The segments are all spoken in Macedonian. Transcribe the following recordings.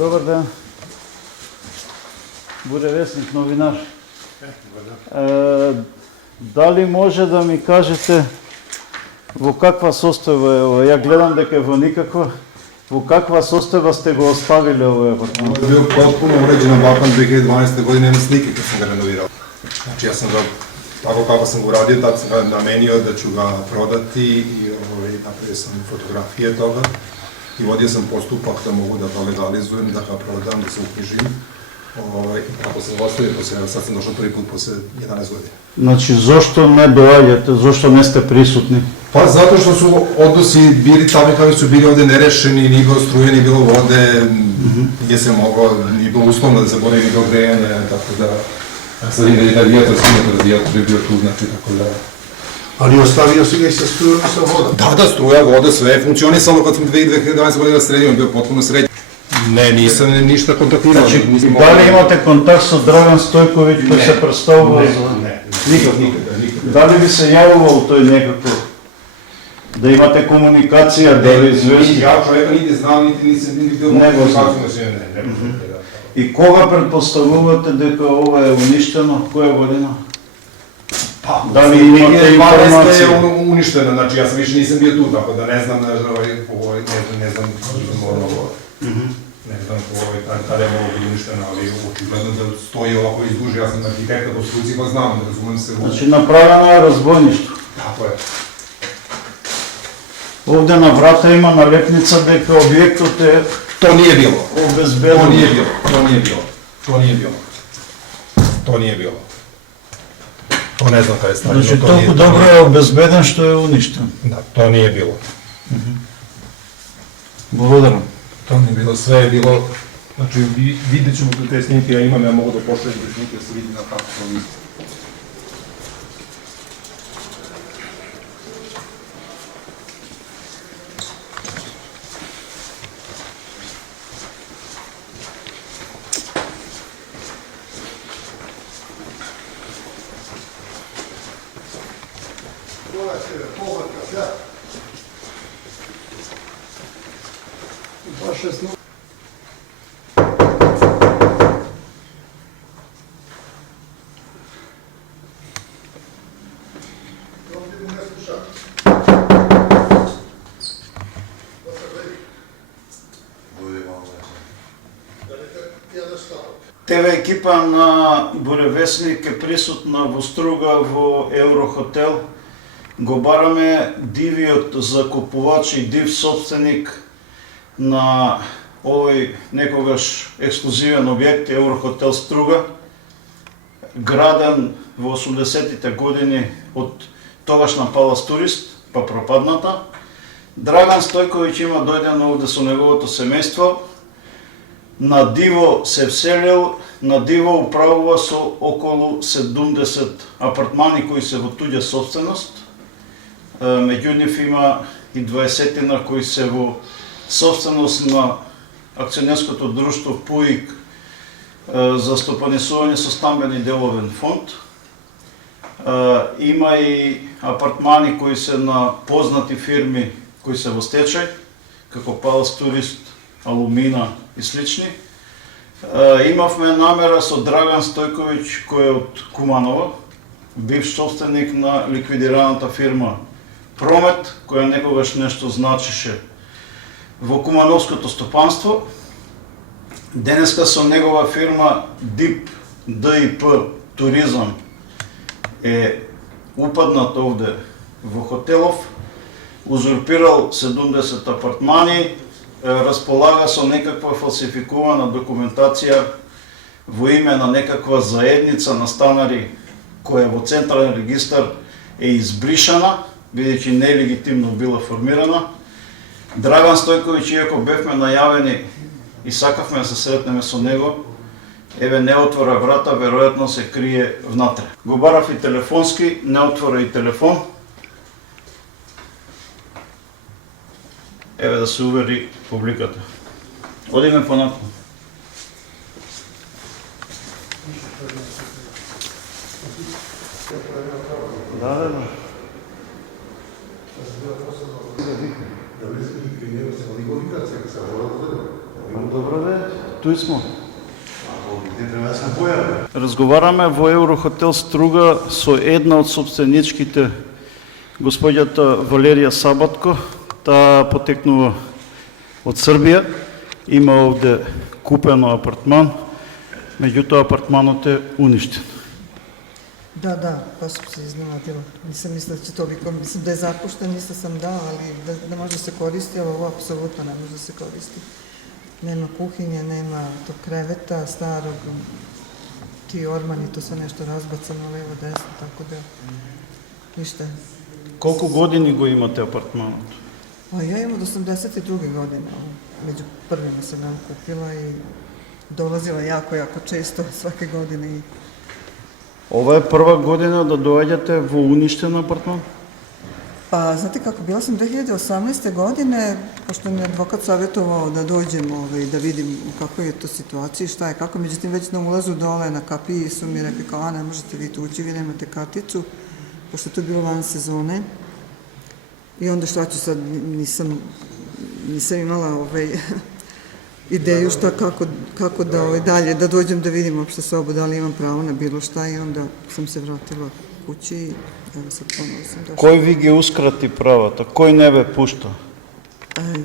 Добър ден. Буревестник, новинар. Дали може да ми кажете во каква состојба е ова? Ја гледам дека е во никаква. Во каква состојба сте го оставиле овој апартман? Ovo je bio potpuno uređen Balkan 2012. godine, nema slike kad sam ga renovirao. Znači ja sam ga, tako kako sam ga uradio, tako sam ga namenio da ću ga prodati i napravio sam fotografije toga i vodio sam postupak da mogu da ga legalizujem, da ga prodam, da se uknjižim. Tako sam ga ostavio, sad sam došao prvi put posle 11 godina. Значи, зошто не доаѓате, зошто не сте присутни? Pa zato što su odnosi bili takvi kakvi su bili ovde nerešeni, nije bilo struje, nije bilo vode, nije se moglo, nije bilo uslovno da se vode, nije bilo grejanje, tako da... Sad vidim da je radijator, svinjata radijator je bio tu, znači tako da... Ali ostavio si ga i sa strujom i sa vodom? Da, struja, voda, sve je funkcionisalo kad sam 2012. godina sredio, on bio potpuno sređen. Ne, nisam ništa kontaktirao. Значи, дали имате контакт со Драган Стојковиќ кој се представува за... Не, никакво. Дали ви се јавувал тој некако? Да имате комуникација, да ви извести? Ja čovjeka niti znao, niti nisam bio Не го знам. ne. И кога предпоставувате дека ова е уништено? Која година? Pa, Дали имате 2012. информација? je uništeno, znači ja sam više nisam bio tu, tako da ne znam, ne znam kada je ovo bilo uništeno, ali očigledno da stoji ovako izduži, ja sam arhitekta po struci, pa znam, ne razumem se. Значи, направено е разбойништво. Tako je. Овде на врата има налепница дека објектот е To nije bilo. обезбеден. To nije bilo. To ne znam kada je stavljeno. Значи, толку добро е обезбеден што е уништен. Da, to nije bilo. Благодарам. To nije bilo, sve je bilo, znači vidjet ćemo te snimke, ja imam, ja mogu da pošaljem te snimke da se vidi na kako to vidi. ТВ екипа на Буревестник е присутна во Струга во Еврохотел. Го бараме дивиот закупувач и див собственик на овој некогаш ексклузивен објект Еврохотел Струга, граден во 80-тите години од тогашна Палас Турист, па пропадната. Драган Стојковиќ има дојдено овде со неговото семејство. На диво се вселил, на диво управува со околу 70 апартмани кои се во туѓа собственост. Меѓу нив има и 20 кои се во собственост на акционерското друштво ПУИК за стопанисување со стамбени деловен фонд. Има и апартмани кои се на познати фирми кои се во стечај, како Палас Турист, Алумина и слични. Имавме намера со Драган Стојковиќ, кој е од Куманова, бивш собственик на ликвидираната фирма Промет, која некогаш нешто значише во кумановското стопанство. Денеска со негова фирма ДИП Туризам е упаднат овде во хотелов, узурпирал 70 апартмани, располага со некаква фалсификувана документација во име на некаква заедница на станари која во централен регистар е избришана, бидејќи нелегитимно била формирана. Драган Стојковиќ, иако бевме најавени и сакавме да се сретнеме со него, еве не отвора врата, веројатно се крие внатре. Го барав и телефонски, не отвора и телефон. Еве да се увери публиката. Одиме понатаму. Да. Добро ден. Туј смо. Не треба да се појави. Разговараме во Еврохотел Струга со една од собственичките, господјата Валерија Сабатко. Таа потекнува од Србија. Има овде купено апартман, меѓутоа апартманот е уништен. Да, baš sam se iznenadila. Nisam mislila da će toliko, mislim da je zapušten, mislila sam da, ali da može da se koristi, ali ovo apsolutno ne može da se koristi. Nema kuhinje, nema tog kreveta starog, ti ormani, to sve nešto razbacano levo, desno, tako da ništa. Колку години го имате апартманот? A ja imam od 82. godine, među prvima sam nam kupila i dolazila jako često svake godine i Ова е прва година да доаѓате во уништен апартман? Pa, znate kako, bila sam 2018. godine, pošto mi je advokat savjetovao da dođem da vidim u kakvoj je to situaciji, šta je, kako, međutim već na ulazu dole na kapiji su mi rekli kao, ne možete vi tu ući, vi nemate karticu, pošto je to bilo van sezone. I onda šta ću sad, nisam imala ideju šta, kako da dalje, da dođem da vidim uopšte sobu, da li imam pravo na bilo šta i onda sam se vratila kući i evo sad ponovo sam došla. Кој ви ги ускрати правата? Кој не ве пушта?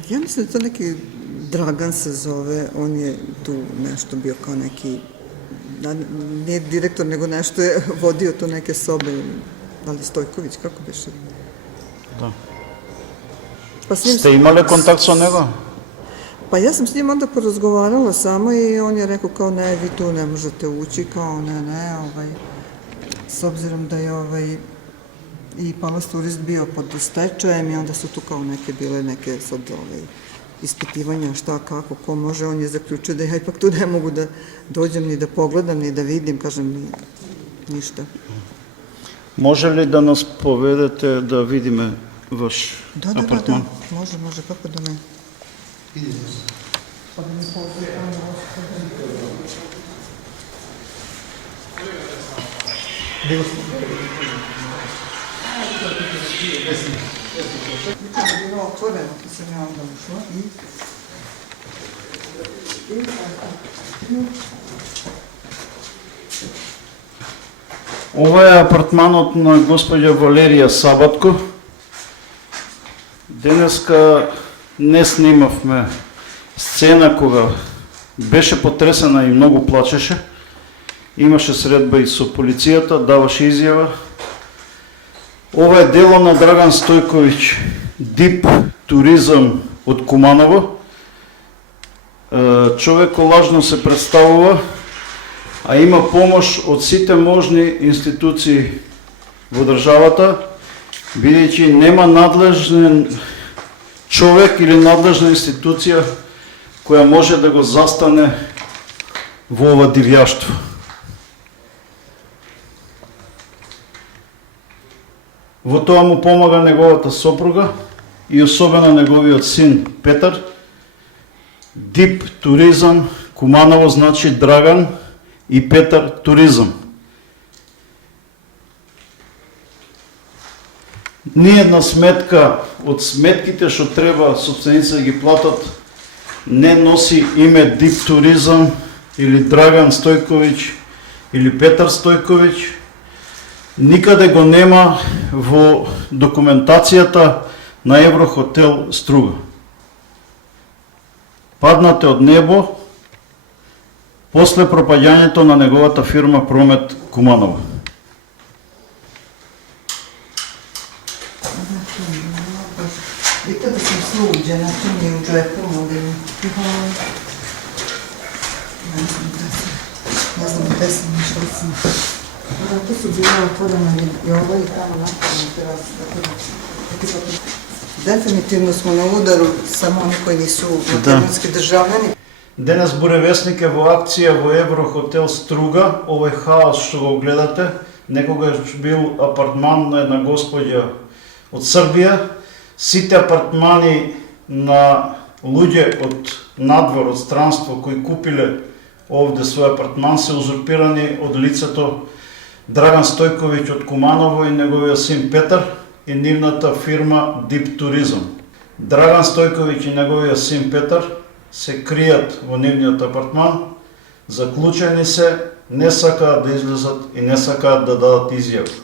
Ja mislim da to neki Dragan se zove, on je tu nešto bio kao neki, nije direktor, nego nešto je vodio to neke sobe, ali Stojković, kako beše? Da. Pa s njim Сте имале контакт со него? Pa ja sam s njim onda porazgovarala samo i on je rekao kao ne, vi tu ne možete ući, kao ne, s obzirom da je i Palace Turist bio pod stečajem i onda su tu kao neke sad ispitivanja šta, kako, ko može, on je zaključio da ja ipak tu ne mogu da dođem ni da pogledam, ni da vidim, kažem, ništa. Може ли да нас поведете да видиме ваш апартман? Da, može, kako da ne. Pa da mi je bilo otvoreno, kad sam ja onda ušla i... Ова е апартманот на господја Валерија Сабатко. Денеска не снимавме сцена кога беше потресена и многу плачеше. Имаше средба и со полицијата, даваше изјава. Ова е дело на Драган Стојковиќ, Дип туризам од Куманово. Човек лажно се представува, а има помош од сите можни институции во државата, бидејќи нема надлежен човек или надлежна институција која може да го застане во ова дивјаштво. Во тоа му помага неговата сопруга и особено неговиот син Петар. Дип туризам, Куманово значи Драган и Петар туризам. Ни една сметка од сметките што треба собствениците да ги платат не носи име Дип туризам или Драган Стојковиќ или Петар Стојковиќ. Никаде го нема во документацијата на Еврохотел Струга. Паднате од небо после пропаѓањето на неговата фирма Промет Куманово. Vidite da sam sluđena, tu mi je u džepu, molim. Ne znam gde sam, išla sam. Zato su bila otvorena i ovo i tamo napravljena terasa. Definitivno smo na udaru, samo oni koji nisu makedonski državljani. Денес Буревесник е во акција во Еврохотел Струга. Овој хаос што го гледате, некогаш бил апартман на една господја од Србија. Сите апартмани на луѓе од надвор, од странство, кои купиле овде свој апартман, се узурпирани од лицето Драган Стојковиќ од Куманово и неговиот син Петар и нивната фирма Дип туризам. Драган Стојковиќ и неговиот син Петар се кријат во нивниот апартман, заклучени се, не сакаат да излезат и не сакаат да дадат изјава.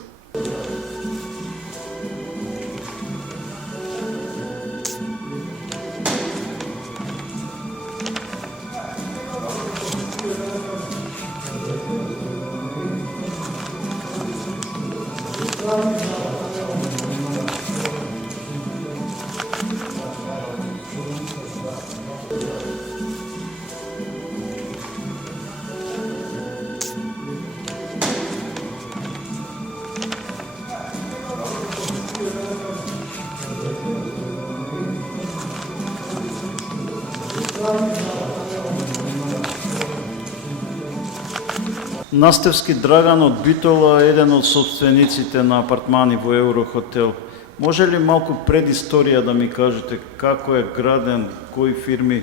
Настевски Драган од Битола, еден од собствениците на апартмани во Еврохотел. Може ли малку предисторија да ми кажете како е граден, кои фирми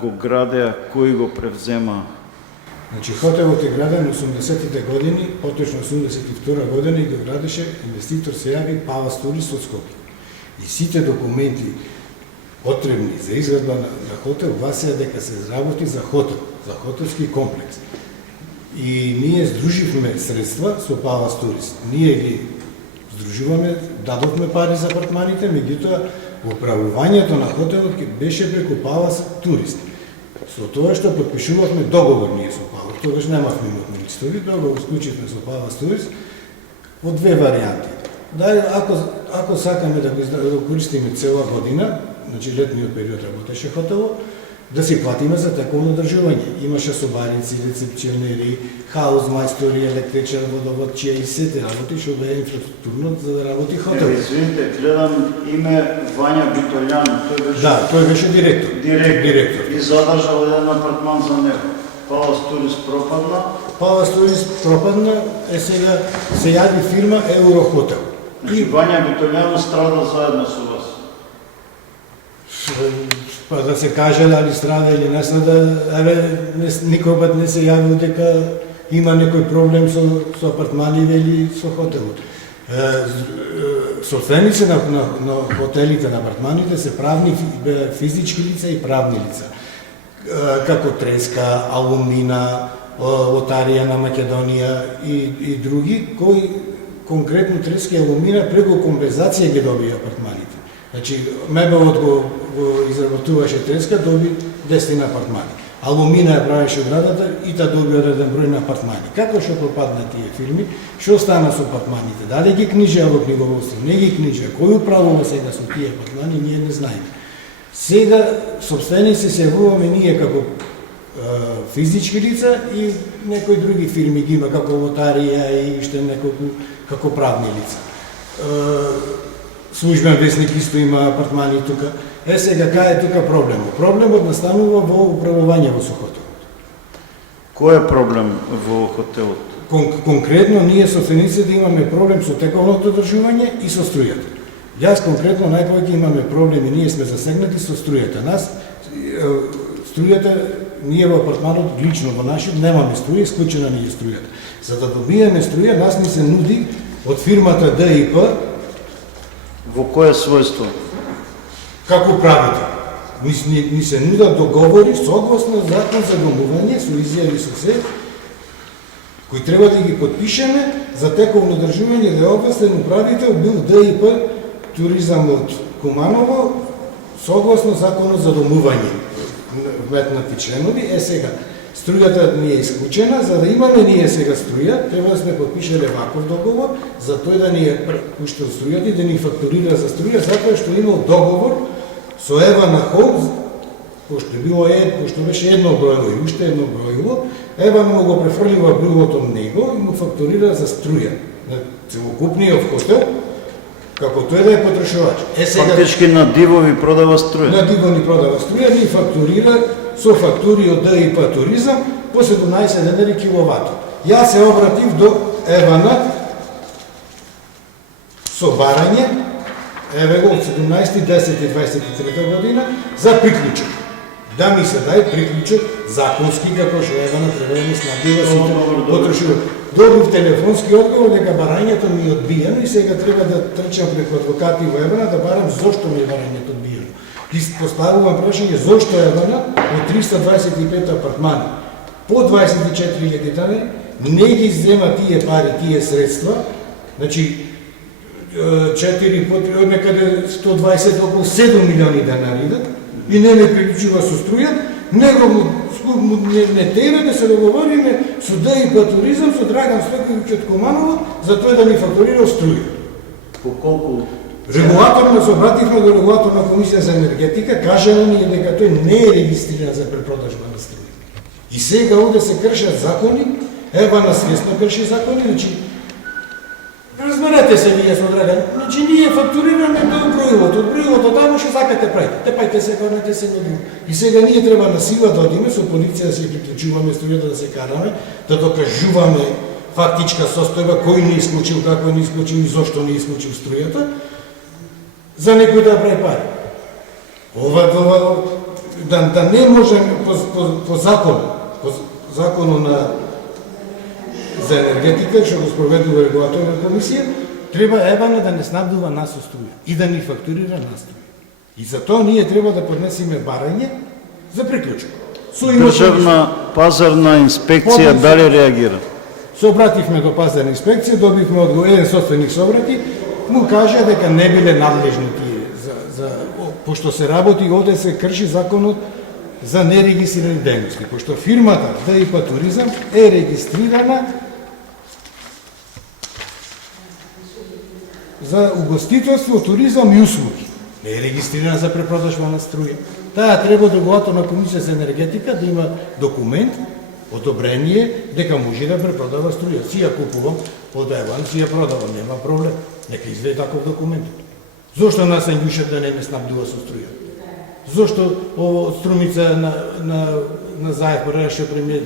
го градеа, кои го превзема? Значи, хотелот е граден 80-тите години, поточно 82 година и го градеше инвеститор се јави Палас Турист од Скопје. И сите документи потребни за изградба на хотел гласеа дека се работи за хотел, за хотелски комплекс. И ние здруживме средства со Палас Турист. Ние ги здружуваме, дадовме пари за апартманите, меѓутоа управувањето на хотелот беше преку Палас Турист. Со тоа што подпишувавме договор ние со Палас. Тогаш немавме имотни листови, договор склучивме со Палас Турист во две варијанти. Ако сакаме да го користиме цела година, значи летниот период работеше хотелот, да си платиме за таково одржување. Имаше собарници, рецепционери, хаус мајстори, електричар, водовод, чија и сете работи, што бе инфраструктурно за да работи хотел. Извините, гледам име Вања Битолјан, тој беше... Да, тој беше директор. Директор. И задржал еден апартман за него. Палас Турист пропадна. Палас Турист пропадна, сега се јави фирма Еврохотел. Значи Вања Битолјан страда заедно со вас. Па да се каже дали страда или не страда, никој пат не се јавил дека има некој проблем со апартманите или со хотелот. Собственици на хотелите, на апартманите се правни физички лица и правни лица. Како Треска, Алумина, Лотарија на Македонија и други, кои конкретно Треска и Алумина преку компензација ги добија апартманите. Значи, мебелот го изработуваше Треска, доби 10 апартмани. Алумина ја правеше градата и та доби одреден број на апартмани. Како што пропадна тие фирми, што стана со апартманите? Дали ги книжеа во книговодство? Не ги книжеа. Кој управува сега со тие апартмани, ние не знаеме. Сега собственици се јавуваме ние како физички лица и некои други фирми ги има, како Лотарија и уште неколку како правни лица. Службен весник исто има апартмани тука. Сега, кај е тука проблемот? Проблемот настанува во управувањето со хотелот. Кој е проблем во хотелот? Конкретно, ние собствениците имаме проблем со тековното одржување и со струјата. Јас конкретно најповеќе имаме проблеми, ние сме засегнати со струјата. Нас, струјата, ние во апартманот, лично во нашиот, немаме струја, исклучена ни е струјата. За да добиеме струја, нас ни се нуди од фирмата ДИП. Во кое својство? Како правите? Ни се нудат договори согласно закон за домување, со изјави со се, кои треба да ги подпишеме за тековно одржување, да е областен управител бил ДИП Туризам од Куманово, согласно законот за домување. Вметнати членови, сега, струјата ни е исклучена, за да имаме ние сега струја, треба да сме подпишале ваков договор, за тој да ни е пуштил струјата и да ни фактурира за струја, затоа што имал договор со Евана Холмс, пошто беше едно бројло и уште едно бројло, Еван му го префрлива бројлото од него и му фактурира за струја. На целокупниот хотел, како тој да е потрошувач. Фактички на дивови продава струја. На дивови продава струја, ни фактурира со фактури од ДИП Туризам по 17 денари киловат. Јас се обратив до Евана со барање, еве го од 17.10.23 година, за приклучок. Да ми се дај приклучок законски, како што Евана треба да ми снабдива сите потрошувач. Добив телефонски одговор дека барањето ми е одбиено и сега треба да трчам преку адвокати во Евана да барам зошто ми е барањето одбиено. И поставувам прашање зошто е вона од 325 апартмани по 24.000 денари не ги зема тие пари, тие средства, значи 4 по 3 од некаде 120 околу 7 милиони денари и не ме приклучува со струја, него му не тера да се договориме со ДИП туризам, со Драган Стојковиќ од Куманово, за тоа да ни фактурира струја. По колку? Регулаторно се обративме до регулаторна комисија за енергетика, кажано ни дека тој не е регистриран за препродажба на струја. И сега овде се кршат закони, ева на свесно крши закони, значи разберете се вие со Драган, значи ние фактурираме до бројовото, од бројовото таму што сакате правите, тепајте се, корнете се години. И сега ние треба на сила да одиме со полиција да се приклучуваме струјата да се караме, да докажуваме фактичка состојба, кој не исклучил, како не исклучил и зошто не исклучил струјата, за некој да прави пари. Да не може по закону на за енергетика, што го спроведува регулаторна комисија, треба ЕВАНА да не снабдува нас со струја и да ни фактурира нас струја. И за тоа ние треба да поднесеме барање за приклучок. Државна пазарна инспекција дали реагира? Се обративме до пазарна инспекција, добивме одговор, еден собственик се обрати, му кажа дека не биле надлежни тие пошто се работи овде се крши законот за нерегистрирани дејности, пошто фирмата ДИП туризам е регистрирана за угостителство, туризам и услуги. Не е регистрирана за препродажба на струја. Таа треба регулаторна комисија за енергетика да има документ, одобрение, дека може да препродава струја. Си ја купувам од ЕВАН, си ја продавам, нема проблем. Нека изведе таков документ. Зошто нас Ангјушев да не ме снабдува со струја? Зошто од Струмица на Заев Порашо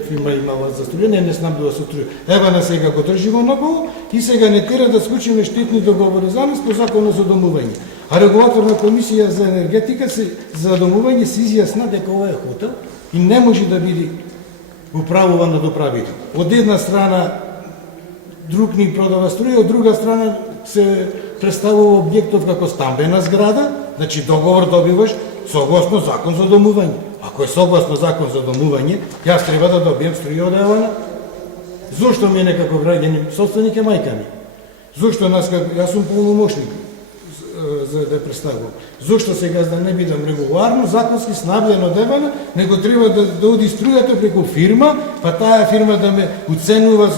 фирма имала за струја, не снабдува со струја. Ева на сега го држи во нагово и сега не тера да склучиме штетни договори за нас по законот за домување. А регулаторна комисија за енергетика за домување се изјасна дека ова е хотел и не може да биде управуван од управител. Од една страна друг ни продава струја, од друга страна се представува објектов како стамбена зграда, значи договор добиваш согласно закон за домување. Ако е согласно закон за домување, јас треба да добијам струја од ЕВАНА. Зошто мене како граѓанин, собственик е мајка ми? Зошто нас како јас сум полномошник за да представувам? Зошто сега да не бидам регуларно, законски снабден од ЕВАНА, него треба да оди струјата преку фирма, па таа фирма да ме уценува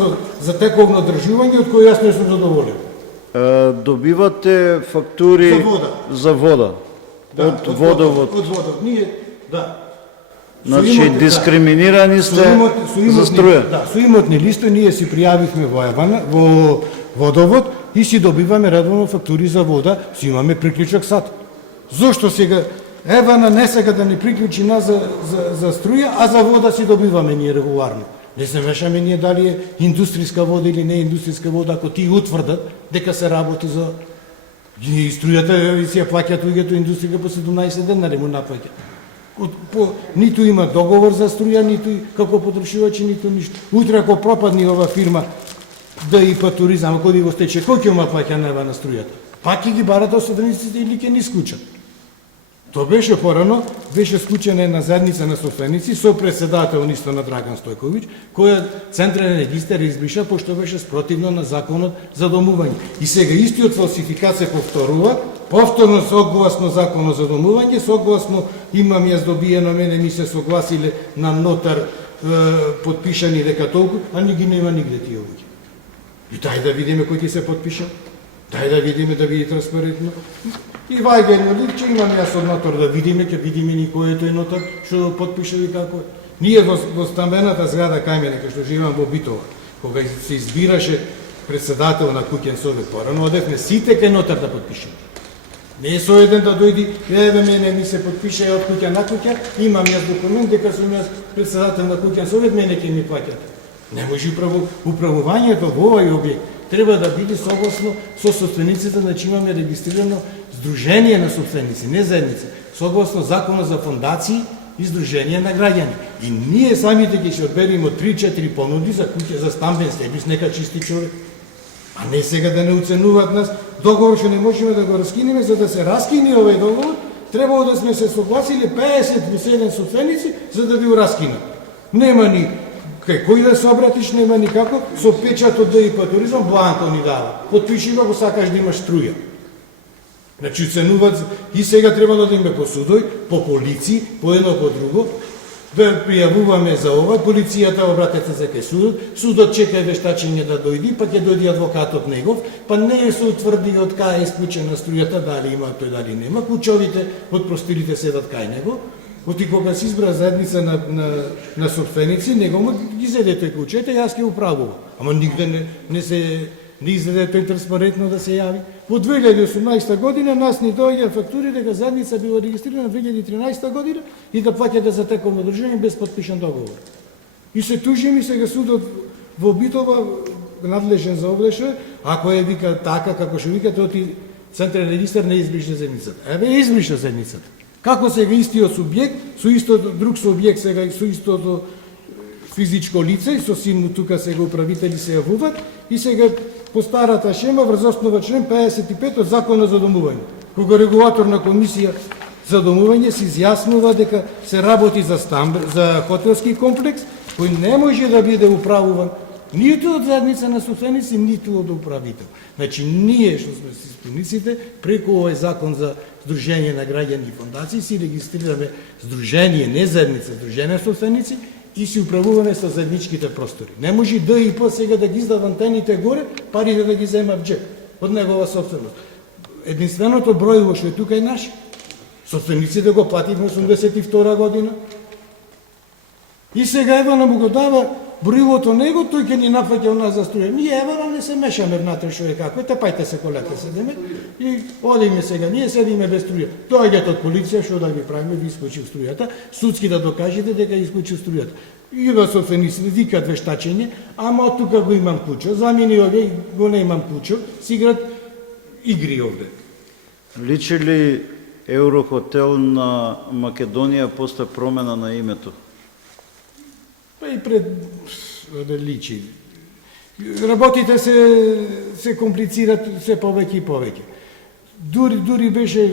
за тековно држување, од кој јас не сум задоволен. Добивате фактури за вода? Да, од водовод? Од водовод. Ние, да. Значи, дискриминирани сте за струја? Да, со имотни листови ние си пријавивме во ЕВАНА, во водовод и си добиваме редовно фактури за вода, си имаме приклучок сад. Зошто сега ЕВАНА не сега да ни приклучи нас за струја, а за вода си добиваме ние регуларно? Не се мешаме ние дали е индустријска вода или не индустријска вода, ако ти утврдат дека се работи за и струјата си ја плаќаат луѓето индустрија по 17 денари му наплаќа. Ниту има договор за струја, ниту како потрошувачи, ниту ништо. Утре ако пропадни ова фирма ДИП туризам, ако ги го стече, кој ќе му плаќа нева на струјата? Пак ќе ги барат собствениците или ќе ни скучат. Тоа беше порано, беше склучена една заедница на собственици со председател нисто на Драган Стојковиќ, која Централен регистар избриша пошто беше спротивно на законот за домување. И сега истиот фалсификат се повторува, повторно согласно законот за домување, согласно имам јас добиено, мене ми се согласиле на нотар подпишани дека толку, а ни ги нема нигде тие луѓе. И дај да видиме кој ќе се подпиша. Дај да видиме, да биде транспарентно. И вајга едно ликче, имам јас од нотар да видиме, ќе видиме ни кој е тој нотар, што подпиша и како е. Ние во стамбената зграда кај мене, кај што живеам во Битова, кога се избираше председател на куќен совет порано, одевме сите кај нотар да подпишеме. Не е со еден да дојди, еве мене ми се подпише од куќа на куќа, имам јас документ дека сум јас председател на куќен совет, мене ќе ми плаќат. Не може управувањето во овој објект треба да биде согласно со собствениците, значи имаме регистрирано Сдружение на собственици, не заедница, согласно Законот за фондации и Сдружение на граѓани. И ние самите ќе се одбериме 3-4 понуди за куќа за стамбен сервис, нека чисти човек. А не сега да не уценуваат нас договор што не можеме да го раскинеме, за да се раскини овој договор, требало да сме се согласили 57 собственици за да ви го раскинат. Нема ни кај кој да се обратиш, нема никако, со печатот да и туризам бланко ни дава. Подпиши го, ако сакаш да имаш струја. Значи оценуваат и сега треба да одиме по судој, по полиции, по едно по друго, да пријавуваме за ова, полицијата обратете се кај судот, судот чека вештачење да дојди, па ќе дојди адвокатот негов, па не се утврди од кај е исклучена струјата, дали има тој, дали нема, кучовите од простирите седат кај него, оти кога се избра заедница на собственици, него му ги зеде тој кучете, јас ќе управувам. Ама нигде не издаде тој транспарентно да се јави. Во 2018 година нас ни дојде фактури дека заедница била регистрирана 2013 година и да плаќате за тековно одржување без подпишан договор. И се тужим и сега судот во Битова надлежен за облеше, ако е вика така како што викате, оти Централен регистар не избриша заедницата. Еве избриша заедницата. Како сега истиот субјект, со истото друг субјект сега и со истото физичко лице, и со син му тука сега управители се јавуваат, и сега по старата шема врз основа член 55 од Законот за домување. Кога регулаторна комисија за домување се изјаснува дека се работи за хотелски комплекс кој не може да биде управуван ниту од заедница на собственици, ниту од управител. Значи, ние, што сме собствениците, преку овој закон за Сдружение на граѓани и фондации, си регистрираме Сдружение, не заедница, Сдружение собственици, и си управуваме со заедничките простори. Не може ДИП сега да ги издава антените горе, парите да ги зема в джеп, од негова собственост. Единственото бројово што е тука е наше. Собствениците го плативме 82 година. И сега ево нам го дава бројовото него, тој ќе ни нафаќа нас за струја. Ние ево не се мешаме внатре што е како, тепајте се колете седеме и одиме сега, ние седиме без струја. Доаѓат од полиција, што да ги правиме, ви исклучил струјата, судски да докажете дека исклучил струјата. И да собствениците викаат вештачење, ама од тука го имам кучо, замени овде го не имам кучо, си играат игри овде. Личи ли Еврохотел на Македонија после промена на името? Па и пред да личи. Работите се комплицират се повеќе и повеќе. Дури беше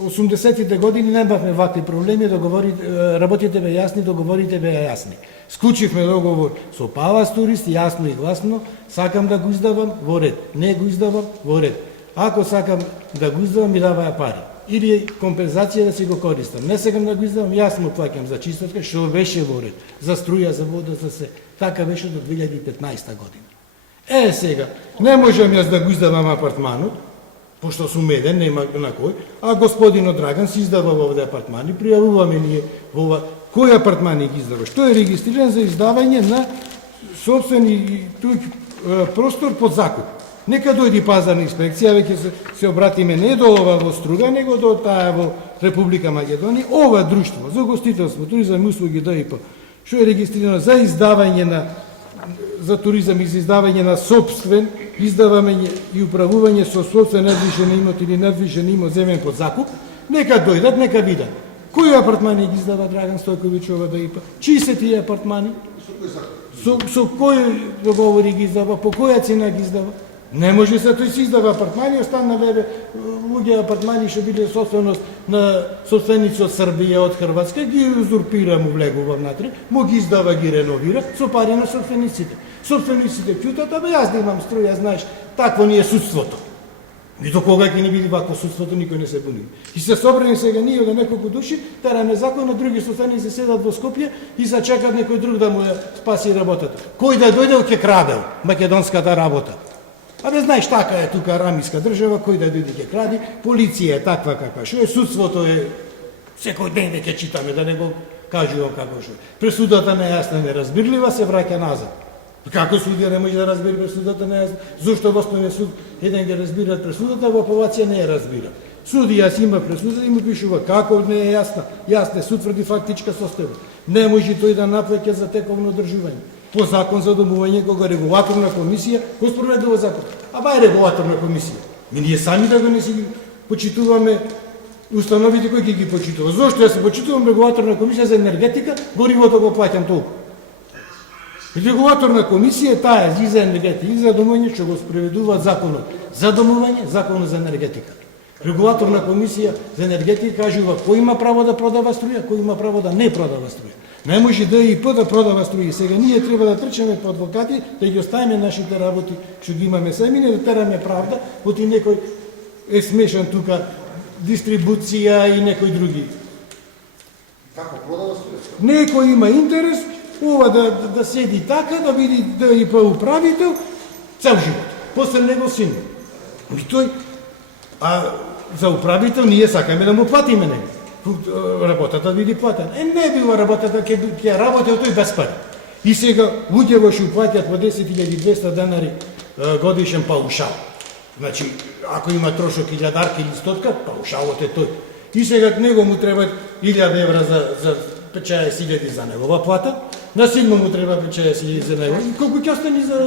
80-тите години немавме вакви проблеми, работите бе јасни, договорите бе јасни. Склучивме договор со Палас Турист, јасно и гласно, сакам да го издавам, во ред. Не го издавам, во ред. Ако сакам да го издавам, ми даваја пари. Или компензација да си го користам. Не сакам да го издавам, јас му плаќам за чистотка, што беше во ред. За струја, за вода, за се. Така беше до 2015 година. Сега, не можам јас да го издавам апартманот, пошто сум еден, нема на кој, а господинот Драган си издава овде апартмани, пријавуваме ние во ова. Кој апартмани ги издава? Што е регистриран за издавање на собствени простор под закуп. Нека дојди пазарна инспекција, веќе се обратиме не до ова во Струга, него до таа во Република Македонија, ова друштво за гостителство, туризам и услуги ДИП, што е регистрирано за издавање за туризам и за издавање на собствен, издавање и управување со собствен надвишен имот или надвишен имот земен под закуп, нека дојдат, нека видат. Кои апартмани ги издава Драган Стојковиќ ова ДИП? Чии се тие апартмани? Со кој договори ги издава? По која цена ги издава? Не може се тој си издава апартмани, останале луѓе апартмани што биле собственост на собственици од Србија, од Хрватска, ги узурпира, му влегува внатре, му ги издава, ги реновира, со пари на собствениците. Собствениците ќутат, абе јас да имам струја, знаеш, такво ни е судството. И до кога ќе ни биде вако судството, никој не се буни. И се собрани сега ние од неколку души, тераме закон, други собственици седат во Скопје и се чекат некој друг да му спаси работата. Кој да дојде ќе крадел македонската работа. Абе, знаеш, така е тука рамиска држава, кој да дојде ќе кради, полиција е таква каква што е, судството е, секој ден веќе читаме, да не го кажувам како што е. Пресудата нејасна, неразбирлива, се враќа назад. Како судија не може да разбира пресудата нејасна? Зошто во Основниот суд еден ги разбира пресудата, во апелација не ја разбира. Судија си има пресуда и му пишува како не е јасна. Јасна се утврди фактичка состојба. Не може тој да наплаќа за тековно одржување. По закон за домување, кога регулаторна комисија го спроведува закон. А ба е регулаторна комисија. Ние сами да го не си ги почитуваме установите кои ги почитува. Зошто јас се почитувам регулаторна комисија за енергетика, горивото го плаќам толку. Регулаторна комисија е таа и за енергетика, и за домување што го спроведува законот за домување, законот за енергетика. Регулаторна комисија за енергетика кажува кој има право да продава струја, кој има право да не продава струја. Не може ДИП да продава струја. Сега ние треба да трчаме по адвокати, да ги оставиме нашите работи, што ги имаме семине, да тераме правда, оти некој е смешан тука дистрибуција и некои други. Како продава струја? Некој има интерес, ова да седи така, да биде ДИП управител цел живот. После него син. И тој, за управител ние сакаме да му платиме него. Работата да биде платена. Не била работата, ќе работел тој без пари. И сега луѓе што платят по 10.200 денари годишен паушал. Значи, ако има трошок 1000 или 100, паушалот е тој. И сега него му треба 1000 евра за 50.000 за негова плата, на силно му треба 50.000 за него. И колку ќе остане за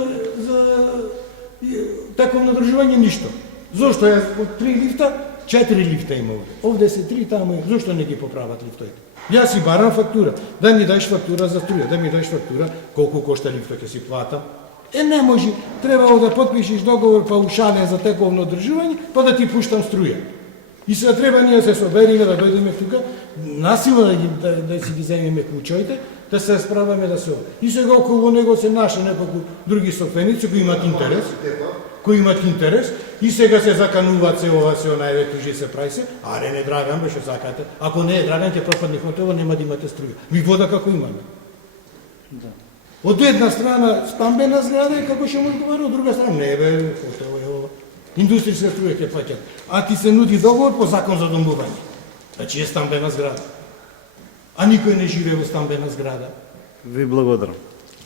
таково надржување? Ништо. Зошто е од 3 лифта, 4 лифта има овде. Овде се 3, таму е. Зошто не ги поправат лифтовите? Јас си барам фактура. Да ми даеш фактура за струја, да ми даеш фактура колку кошта лифта ќе си платам. Не може. Требало да потпишеш договор паушален за тековно одржување, па да ти пуштам струја. И сега треба ние да се собериме, да дојдеме тука, насилно да си ги земеме клучоите, да се справаме да се ова. И сега околу него се наша неколку други собственици кои имат интерес, и сега се закануваат се ова, се онајве, тужи се прави се, аре не Драган, бе, што сакате. Ако не е Драган, ќе пропадне хотело, нема да имате струја. Ви вода како имаме. Да. Од една страна стамбена зграда и како ќе му одговара, од друга страна не бе, хотело е ова. Индустријска струја ќе плаќат. А ти се нуди договор по закон за домување. Значи е стамбена зграда. А никој не живее во стамбена зграда. Ви благодарам.